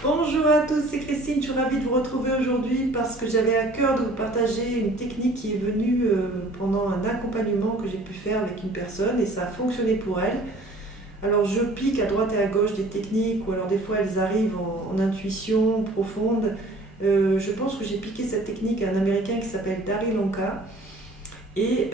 Bonjour à tous, c'est Christine, je suis ravie de vous retrouver aujourd'hui parce que j'avais à cœur de vous partager une technique qui est venue pendant un accompagnement que j'ai pu faire avec une personne et ça a fonctionné pour elle. Alors je pique à droite et à gauche des techniques ou alors des fois elles arrivent en intuition profonde. Je pense que j'ai piqué cette technique à un Américain qui s'appelle Dari Lonka et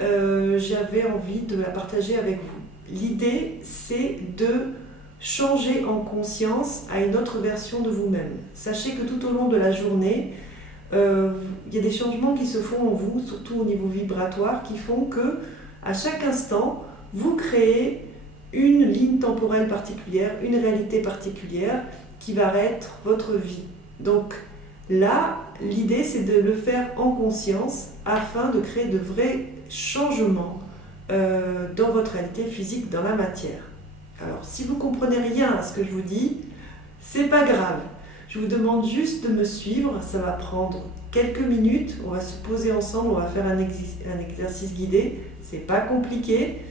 j'avais envie de la partager avec vous. L'idée, c'est de changer en conscience à une autre version de vous-même. Sachez que tout au long de la journée, il y a des changements qui se font en vous, surtout au niveau vibratoire, qui font que à chaque instant, vous créez une ligne temporelle particulière, une réalité particulière qui va être votre vie. Donc là, l'idée, c'est de le faire en conscience afin de créer de vrais changements dans votre réalité physique, dans la matière. Alors, si vous comprenez rien à ce que je vous dis, c'est pas grave. Je vous demande juste de me suivre. Ça va prendre quelques minutes. On va se poser ensemble. On va faire un exercice guidé. C'est pas compliqué.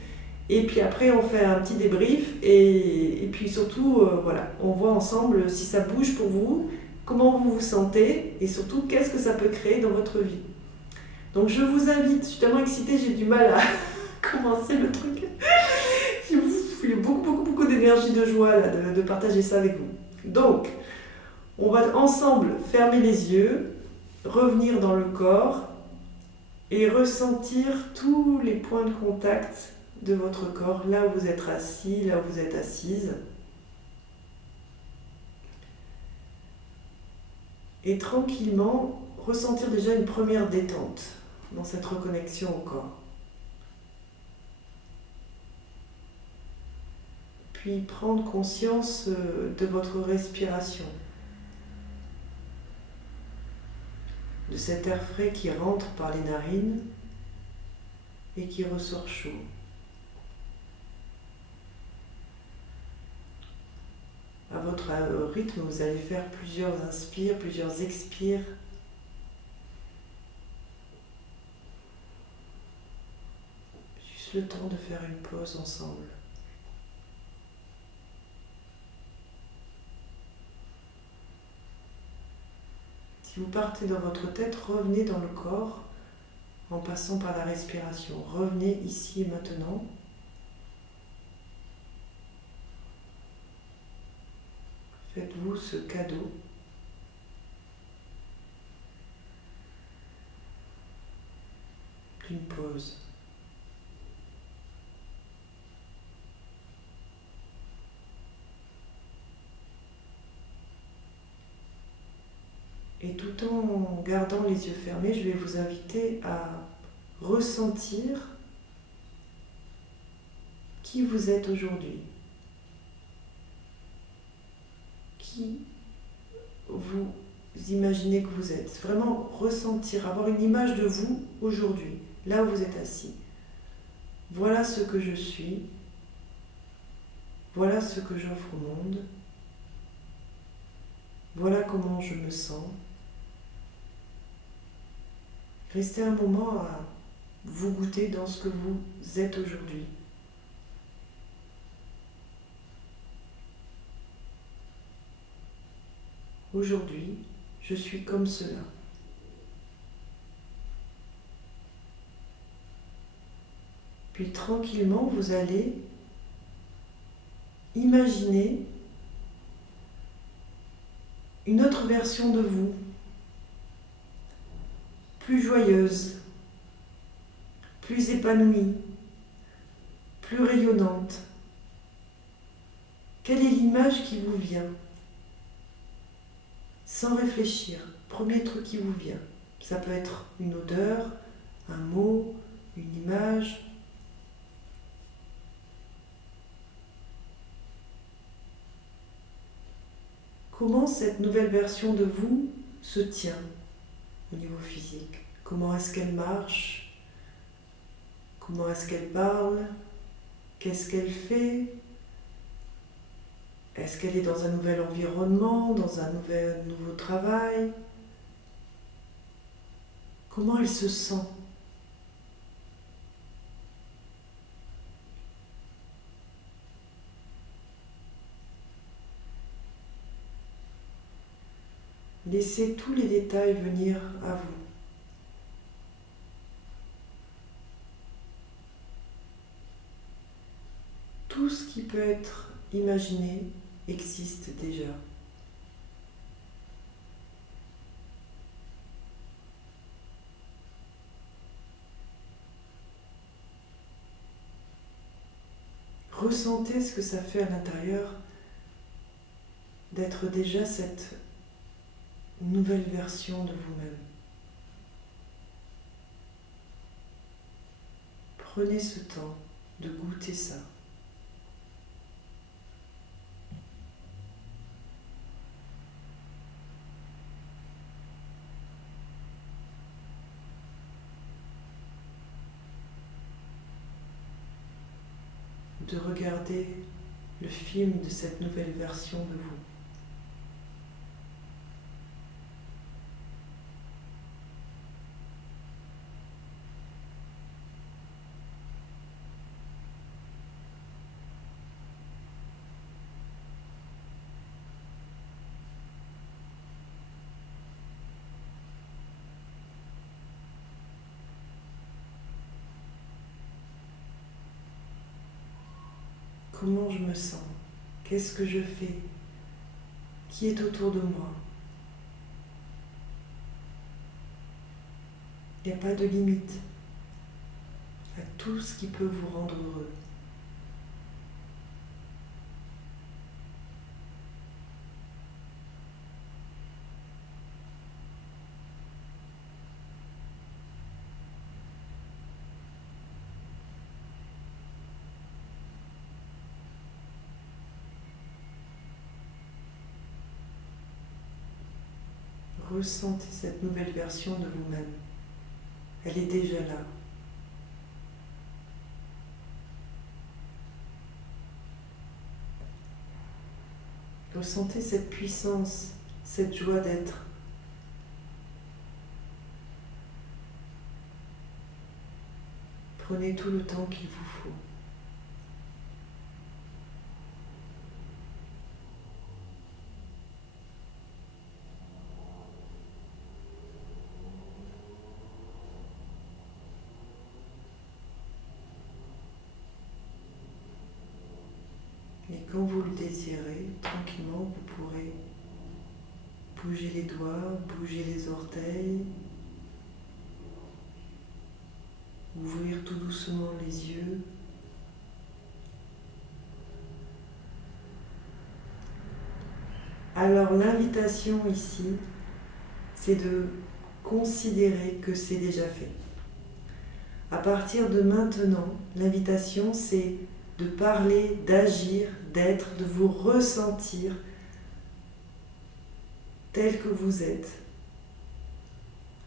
Et puis après, on fait un petit débrief. Et puis surtout, voilà, on voit ensemble si ça bouge pour vous, comment vous vous sentez et surtout qu'est-ce que ça peut créer dans votre vie. Donc je vous invite, je suis tellement excitée, j'ai du mal à commencer le truc. Il y a beaucoup d'énergie, de joie là, de partager ça avec vous. Donc, on va ensemble fermer les yeux, revenir dans le corps et ressentir tous les points de contact de votre corps, là où vous êtes assis, là où vous êtes assise. Et tranquillement, ressentir déjà une première détente dans cette reconnexion au corps. Puis prendre conscience de votre respiration, de cet air frais qui rentre par les narines et qui ressort chaud. À votre rythme, vous allez faire plusieurs inspires, plusieurs expires. Juste le temps de faire une pause ensemble. Si vous partez dans votre tête, revenez dans le corps en passant par la respiration. Revenez ici et maintenant. Faites-vous ce cadeau d'une pause. Et tout en gardant les yeux fermés, je vais vous inviter à ressentir qui vous êtes aujourd'hui. Qui vous imaginez que vous êtes. Vraiment ressentir, avoir une image de vous aujourd'hui, là où vous êtes assis. Voilà ce que je suis. Voilà ce que j'offre au monde. Voilà comment je me sens. Restez un moment à vous goûter dans ce que vous êtes aujourd'hui. Aujourd'hui, je suis comme cela. Puis tranquillement, vous allez imaginer une autre version de vous, plus joyeuse, plus épanouie, plus rayonnante. Quelle est l'image qui vous vient? Sans réfléchir, premier truc qui vous vient. Ça peut être une odeur, un mot, une image. Comment cette nouvelle version de vous se tient au niveau physique? Comment est-ce qu'elle marche? Comment est-ce qu'elle parle? Qu'est-ce qu'elle fait? Est-ce qu'elle est dans un nouvel environnement, dans un nouveau travail? Comment elle se sent? Laissez tous les détails venir à vous. Tout ce qui peut être imaginé existe déjà. Ressentez ce que ça fait à l'intérieur d'être déjà cette nouvelle version de vous-même. Prenez ce temps de goûter ça. De regarder le film de cette nouvelle version de vous. Comment je me sens? Qu'est-ce que je fais? Qui est autour de moi? Il n'y a pas de limite à tout ce qui peut vous rendre heureux. Ressentez cette nouvelle version de vous-même. Elle est déjà là. Ressentez cette puissance, cette joie d'être. Prenez tout le temps qu'il vous faut. Et quand vous le désirez, tranquillement, vous pourrez bouger les doigts, bouger les orteils, ouvrir tout doucement les yeux. Alors l'invitation ici, c'est de considérer que c'est déjà fait. À partir de maintenant, l'invitation, c'est de parler, d'agir, d'être, de vous ressentir tel que vous êtes.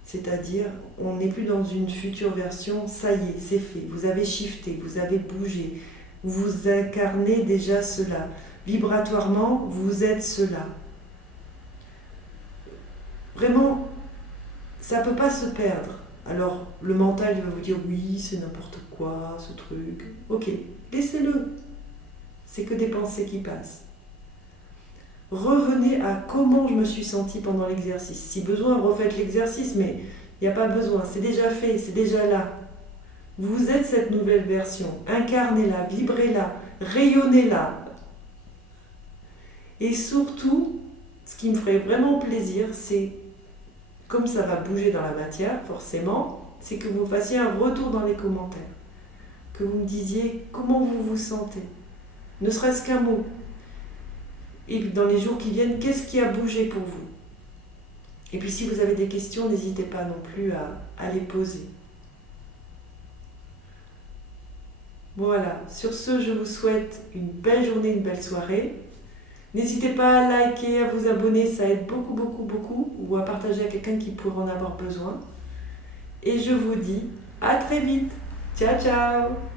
C'est-à-dire, on n'est plus dans une future version, ça y est, c'est fait, vous avez shifté, vous avez bougé, vous incarnez déjà cela. Vibratoirement, vous êtes cela. Vraiment, ça ne peut pas se perdre. Alors, le mental il va vous dire, oui, c'est n'importe quoi, ce truc. Ok, laissez-le. C'est que des pensées qui passent. Revenez à comment je me suis sentie pendant l'exercice. Si besoin, refaites l'exercice, mais il n'y a pas besoin. C'est déjà fait, c'est déjà là. Vous êtes cette nouvelle version. Incarnez-la, vibrez-la, rayonnez-la. Et surtout, ce qui me ferait vraiment plaisir, c'est, comme ça va bouger dans la matière, forcément, c'est que vous fassiez un retour dans les commentaires. Que vous me disiez comment vous vous sentez. Ne serait-ce qu'un mot. Et dans les jours qui viennent, qu'est-ce qui a bougé pour vous? Et puis si vous avez des questions, n'hésitez pas non plus à les poser. Voilà, sur ce, je vous souhaite une belle journée, une belle soirée. N'hésitez pas à liker, à vous abonner, ça aide beaucoup, beaucoup, beaucoup, ou à partager à quelqu'un qui pourrait en avoir besoin. Et je vous dis à très vite. Ciao, ciao!